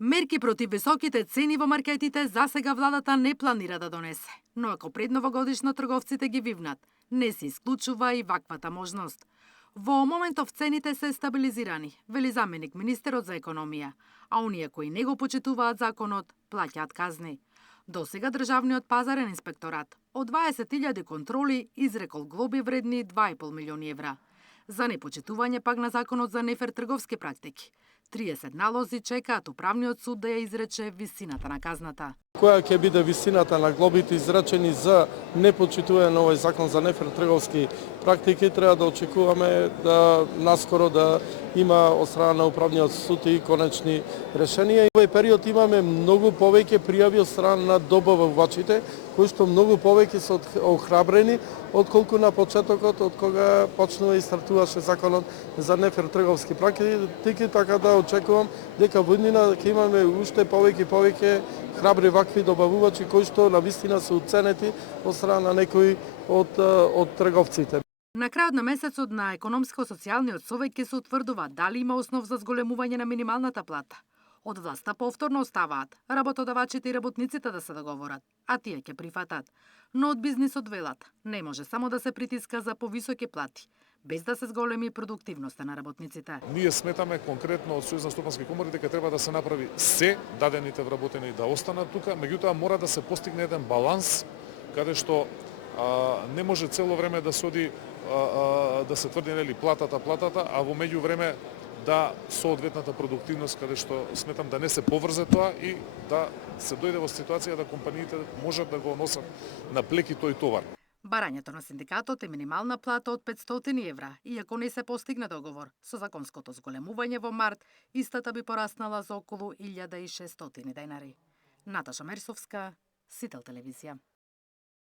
Мерки против високите цени во маркетите засега владата не планира да донесе. Но ако пред новогодишно трговците ги вивнат, не се исклучува и ваквата можност. Во моментов цените се стабилизирани, вели заменик министерот за економија, а оние кои не го почитуваат законот, плаќаат казни. Досега државниот пазарен инспекторат од 20.000 контроли изрекол глоби вредни 2,5 милиони евра. За непочитување пак на законот за нефер трговски практики, 30 налози чекаат управниот суд да ја изрече висината на казната. Која ќе биде висината на глобите изречени за непочитување на овој закон за нефер трговски практики, треба да очекуваме да наскоро да има од страна на управниот суд и конечни решенија. Во овој период имаме многу повеќе пријави од страна на добавувачите, кои што многу повеќе се охрабрени отколку на почетокот, од кога почнува и стартуваше законот за нефер трговски практики, така да очекувам дека во иднина ќе имаме уште повеќе храбри вакви добавувачи кои што навистина се уценети од страна на некои од трговците. На крајот на месецот на економско-социјалниот совет ќе се утврдува дали има основ за зголемување на минималната плата. Од власта повторно оставаат работодавачите и работниците да се договорат, а тие ќе прифатат. Но од бизнисот велат, не може само да се притиска за повисоки плати, без да се зголеми продуктивноста на работниците. Ние сметаме конкретно од Сојуз на стопански комори дека треба да се направи се дадените вработени да останат тука, меѓутоа мора да се постигне еден баланс каде што не може цело време да се оди да се тврди нели платата, а во меѓувреме да соодветната продуктивност каде што сметам да не се поврзе тоа и да се дојде во ситуација да компаниите можат да го носат на плеки тој товар. Барањето на синдикатот е минимална плата од 500 евра, иако не се постигне договор. Со законското зголемување во март, истата би пораснала за околу 1600 денари. Наташа Мерсовска, Сител телевизија.